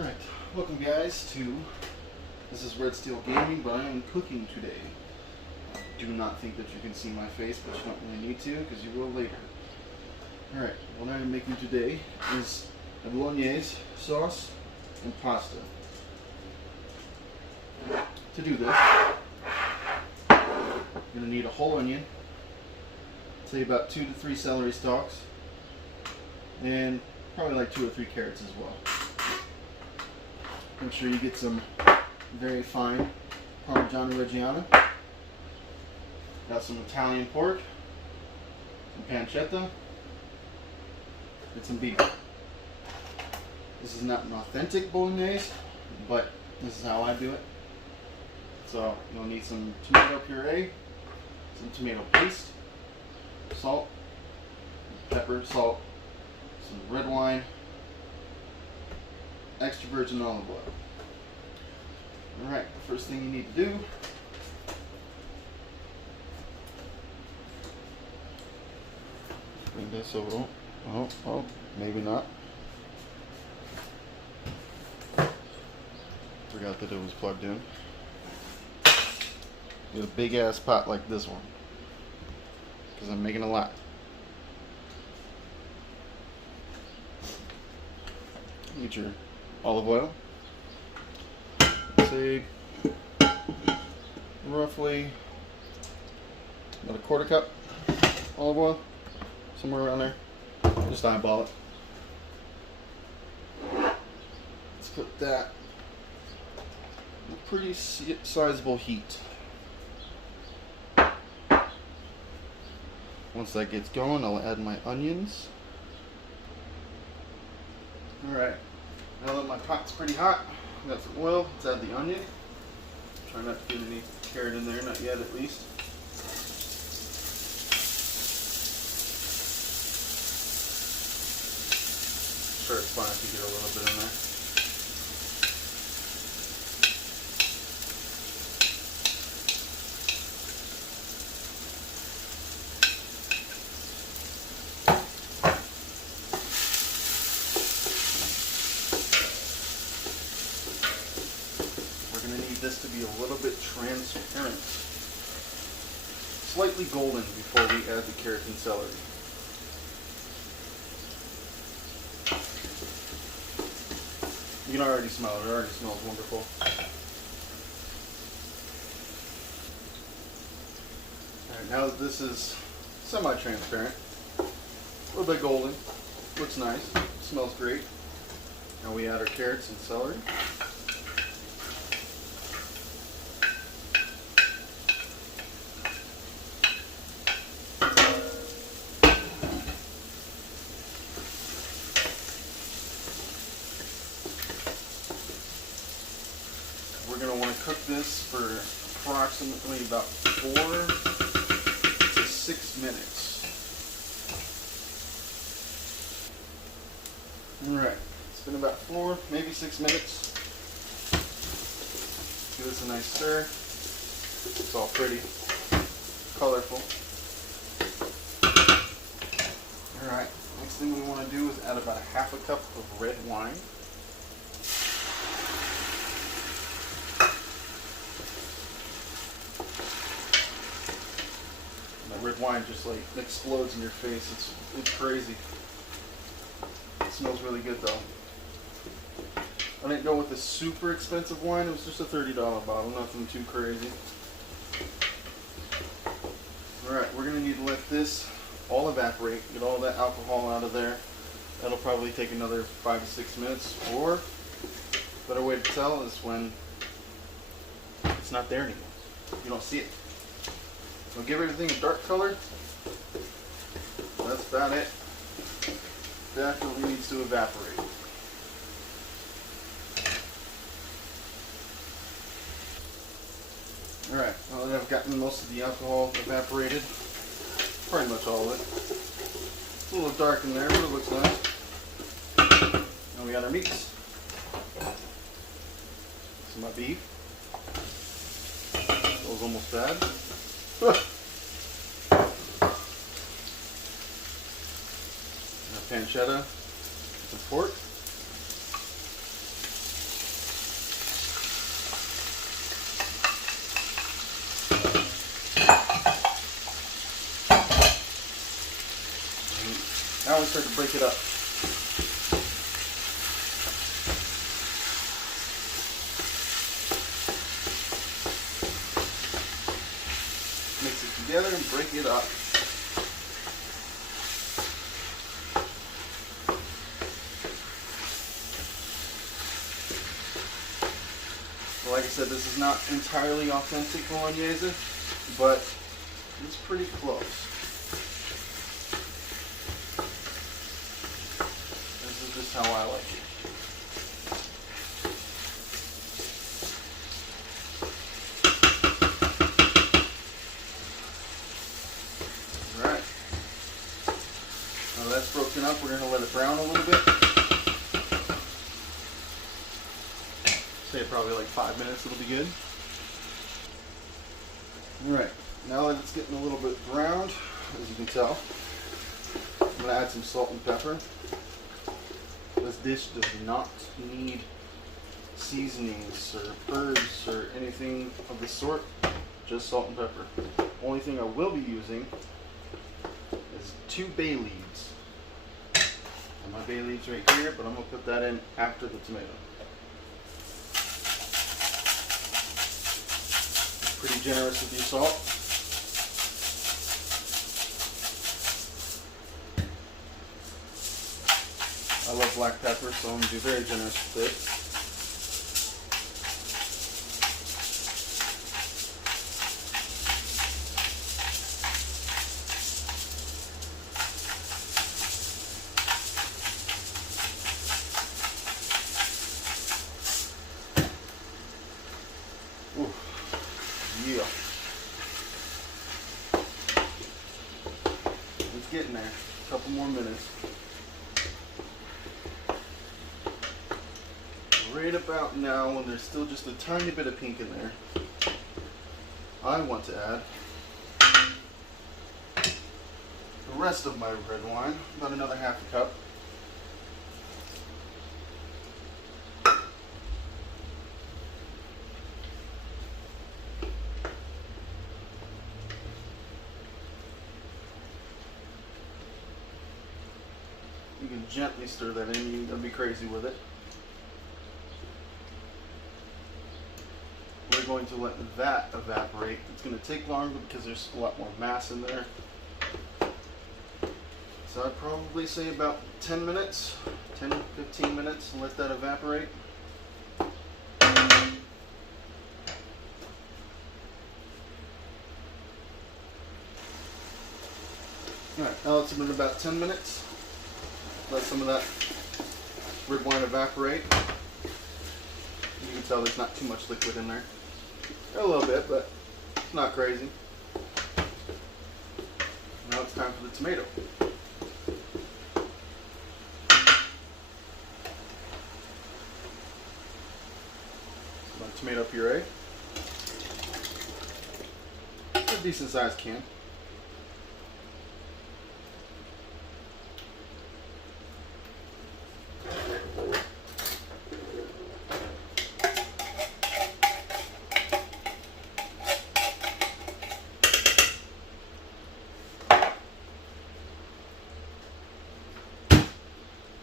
Alright, welcome guys to, this is Red Steel Gaming, but I am cooking today. I do not think that you can see my face, but you don't really need to, because you will later. Alright, what I'm making today is a Bolognese sauce and pasta. To do this, you're going to need a whole onion, say about 2 to 3 celery stalks, and probably like 2 or 3 carrots as well. Make sure you get some very fine Parmigiano Reggiano. Got some Italian pork, some pancetta, and some beef. This is not an authentic Bolognese, but this is how I do it. So you'll need some tomato puree, some tomato paste, salt, pepper, salt, some red wine, extra virgin olive oil. Alright, the first thing you need to do bring this over. Oh, maybe not. Forgot that it was plugged in. Get a big ass pot like this one, because I'm making a lot. Get your olive oil. Say roughly about a 1/4 cup olive oil, somewhere around there. Just eyeball it. Let's put that in a pretty sizable heat. Once that gets going, I'll add my onions. Alright, now that my pot's pretty hot, got some oil, let's add the onion. Try not to get any carrot in there, not yet at least. Sure, it's fine if you get a little bit in there. This to be a little bit transparent, slightly golden before we add the carrot and celery. You can already smell it. It already smells wonderful. Alright, now that this is semi-transparent, a little bit golden, looks nice, smells great. Now we add our carrots and celery. We're going to want to cook this for approximately about 4 to 6 minutes. Alright, it's been about 4, maybe 6 minutes. Give this a nice stir. It's all pretty, colorful. Alright, next thing we want to do is add about a 1/2 cup of red wine. Red wine just like explodes in your face. It's crazy. It smells really good though. I didn't go with a super expensive wine. It was just a $30 bottle, nothing too crazy. Alright, we're going to need to let this all evaporate, get all that alcohol out of there. That'll probably take another 5 to 6 minutes, or a better way to tell is when it's not there anymore. You don't see it. We'll give everything a dark color. That's about it. Definitely needs to evaporate. Alright, now that I've gotten most of the alcohol evaporated, pretty much all of it. It's a little dark in there, but it looks nice. Now we got our meats. This is my beef. That was almost bad. Pancetta, some pork, start to break it up. Mix it together and break it up. Well, like I said, this is not entirely authentic Bolognese, but it's pretty close. This is just how I like it. Alright. Now that's broken up, we're going to let it brown a little bit. Say probably like 5 minutes, it'll be good. Alright, now that it's getting a little bit browned, as you can tell, I'm going to add some salt and pepper. This dish does not need seasonings or herbs or anything of the sort, just salt and pepper. Only thing I will be using is 2 bay leaves. And my bay leaves right here, but I'm going to put that in after the tomato. Pretty generous with your salt. I love black pepper, so I'm going to be very generous with it. Ooh. Yeah. It's getting there. A couple more minutes. Right about now, when there's still just a tiny bit of pink in there, I want to add the rest of my red wine, about another half a cup. You can gently stir that in, you don't be crazy with it. We're going to let that evaporate. It's going to take longer because there's a lot more mass in there. So I'd probably say about 10 minutes, 10-15 minutes, and let that evaporate. Alright, now it's been about 10 minutes. Let some of that red wine evaporate. You can tell there's not too much liquid in there. A little bit, but not crazy. Now it's time for the tomato. My tomato puree. A decent sized can.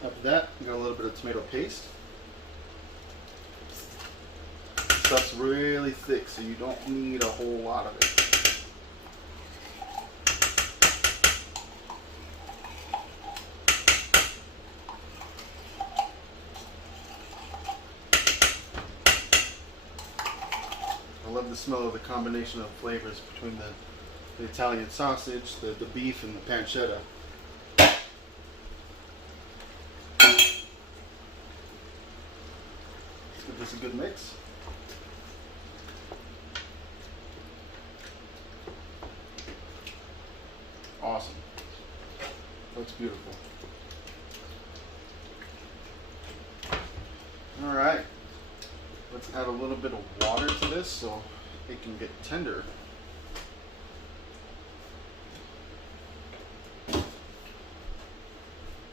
After that, we got a little bit of tomato paste. Stuff's really thick, so you don't need a whole lot of it. I love the smell of the combination of flavors between the Italian sausage, the beef, and the pancetta. Give this a good mix. Awesome. Looks beautiful. Alright. Let's add a little bit of water to this so it can get tender.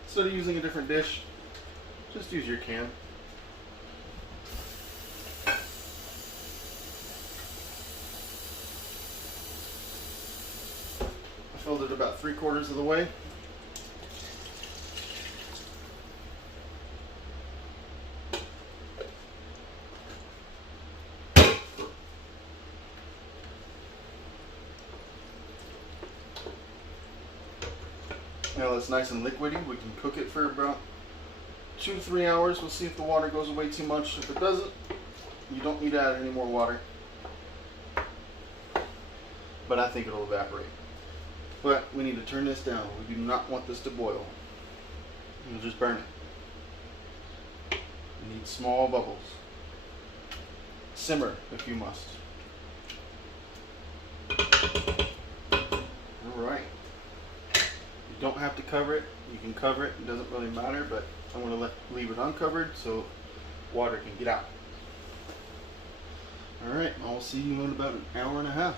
Instead of using a different dish, just use your can. I filled it about 3/4 of the way. Now that it's nice and liquidy, we can cook it for about 2 to 3 hours. We'll see if the water goes away too much. If it doesn't, you don't need to add any more water. But I think it'll evaporate. But we need to turn this down. We do not want this to boil. You'll just burn it. You need small bubbles. Simmer if you must. Alright. You don't have to cover it. You can cover it. It doesn't really matter, but I'm going to leave it uncovered so water can get out. Alright, I'll see you in about an hour and a half.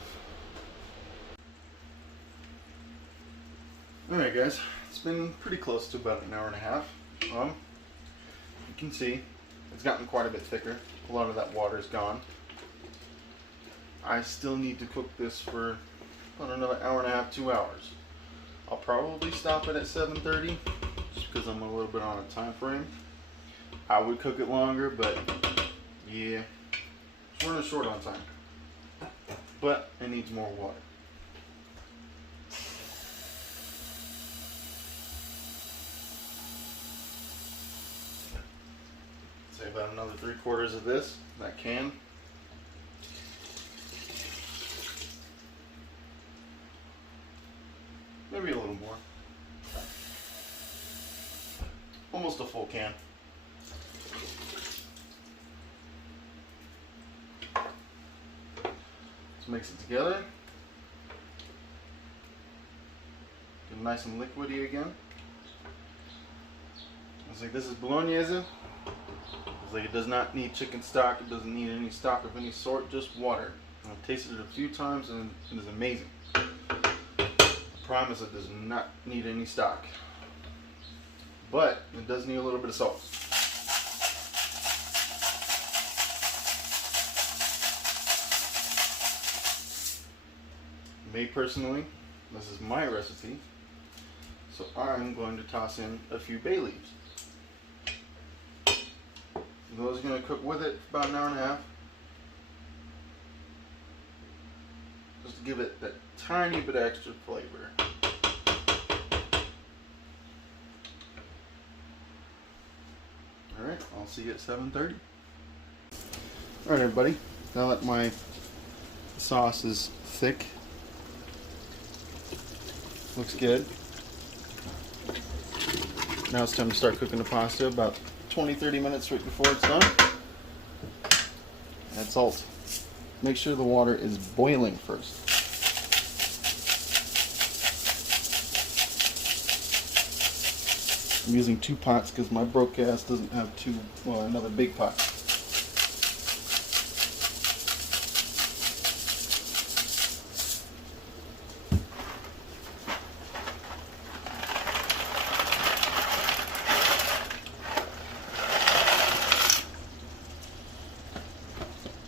Alright guys, it's been pretty close to about an hour and a half. You can see it's gotten quite a bit thicker. A lot of that water is gone. I still need to cook this for about another hour and a half, 2 hours. I'll probably stop it at 7:30 just because I'm a little bit on a time frame. I would cook it longer, but yeah, it's running short on time. But it needs more water. Say about another 3/4 of this, that can. Maybe a little more. Almost a full can. Let's mix it together. Get it nice and liquidy again. It's like this is Bolognese. It's like it does not need chicken stock. It doesn't need any stock of any sort. Just water. I've tasted it a few times and it is amazing. I promise it does not need any stock. But it does need a little bit of salt. Me personally, this is my recipe. So I'm going to toss in a few bay leaves. Those are going to cook with it for about an hour and a half. Just to give it that tiny bit of extra flavor. Alright, I'll see you at 7:30. Alright everybody, now that my sauce is thick, looks good. Now it's time to start cooking the pasta about 20-30 minutes right before it's done. Add salt. Make sure the water is boiling first. I'm using 2 pots because my broke gas doesn't have another big pot.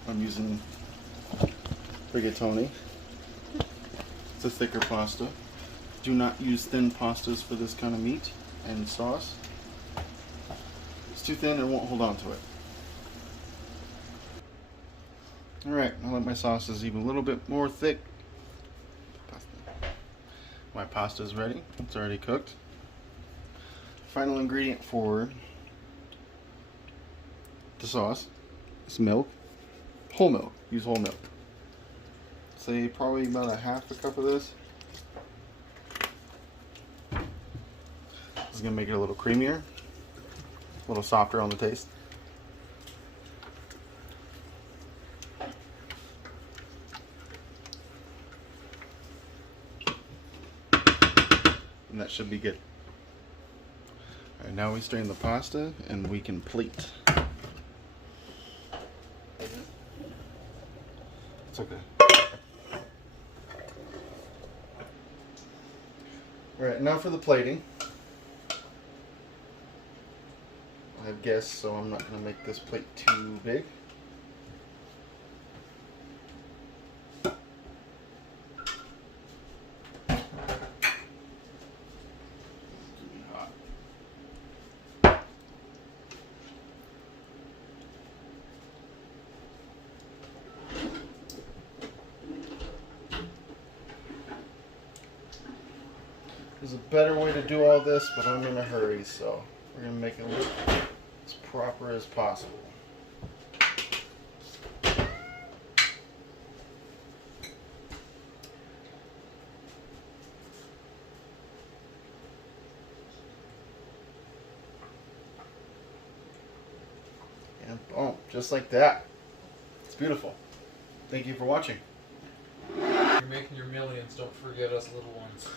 I'm using rigatoni. It's a thicker pasta. Do not use thin pastas for this kind of meat and sauce. It's too thin and it won't hold on to it. Alright, now that my sauce is even a little bit more thick, my pasta is ready. It's already cooked. Final ingredient for the sauce is milk. Whole milk. Use whole milk. Say probably about a half a cup of this. This is going to make it a little creamier, a little softer on the taste. And that should be good. Alright, now we strain the pasta and we can plate. It's okay. Alright, now for the plating. I have guests, so I'm not going to make this plate too big. There's a better way to do all this, but I'm in a hurry, so we're going to make it look as proper as possible. And boom, just like that. It's beautiful. Thank you for watching. You're making your millions. Don't forget us little ones.